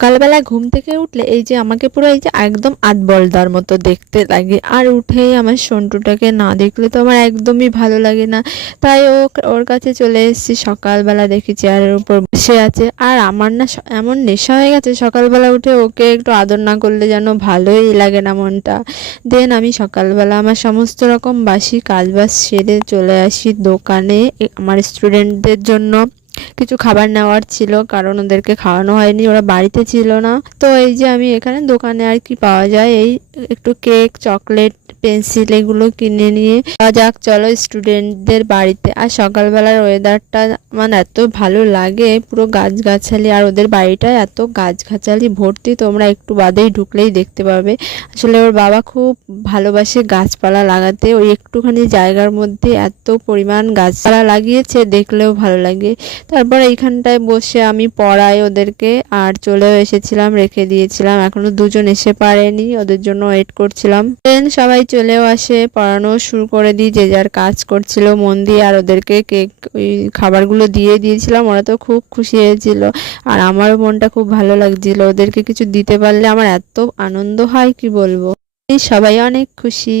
সকালবেলা ঘুম থেকে উঠলে এই যে আমাকে পুরো এই যে একদম আধবলদার মতো দেখতে লাগে। আর উঠেই আমার সন্টুটাকে না দেখলে তো আমার একদমই ভালো লাগে না। তাই ওর কাছে চলে এসেছি। সকালবেলা দেখি চেয়ারের উপর বসে আছে, আর আমার না এমন নেশা হয়ে গেছে সকালবেলা উঠে ওকে একটু আদর না করলে যেন ভালোই লাগে না মনটা। দেন আমি সকালবেলা আমার সমস্ত রকম বাসি কাজবাজ সেরে চলে আসি দোকানে আমার স্টুডেন্টদের জন্য কিছু খাবার নেওয়ার ছিল, কারণ ওদেরকে খাওয়ানো হয়নি, ওরা বাড়িতে ছিল না। তো এই যে আমি এখানে দোকানে আর কি পাওয়া যায়, এই একটু কেক, চকলেট, পেন্সিল এগুলো কিনে নিয়ে যাক চলো স্টুডেন্টদের বাড়িতে। আর সকালবেলার ওয়েদারটা মানে এত ভালো লাগে, পুরো গাছগাছালি, আর ওদের বাড়িটা এত গাছগাছালি ভর্তি, তোমরা একটু বাদেই ঢুকলেই দেখতে পাবে। আসলে ওর বাবা খুব ভালোবাসে গাছপালা লাগাতে, ওই একটুখানি জায়গার মধ্যে এত পরিমাণ গাছপালা লাগিয়েছে, দেখলেও ভালো লাগে। তারপর এইখানটায় বসে আমি পড়াই ওদেরকে, আর চলেও এসেছিলাম, রেখে দিয়েছিলাম, এখনো দুজন এসে পারেনি, ওদের জন্য ওয়েট করছিলাম। দেন সবাই চলেও আসে, পড়ানো শুরু করে দিই, যে যার কাজ করছিল মন দিয়ে। আর ওদেরকে কেক ওই খাবারগুলো দিয়ে দিয়েছিলাম, ওরা তো খুব খুশি হয়েছিল, আর আমারও মনটা খুব ভালো লাগছিল। ওদেরকে কিছু দিতে পারলে আমার এত আনন্দ হয় কি বলবো। এই সবাই অনেক খুশি।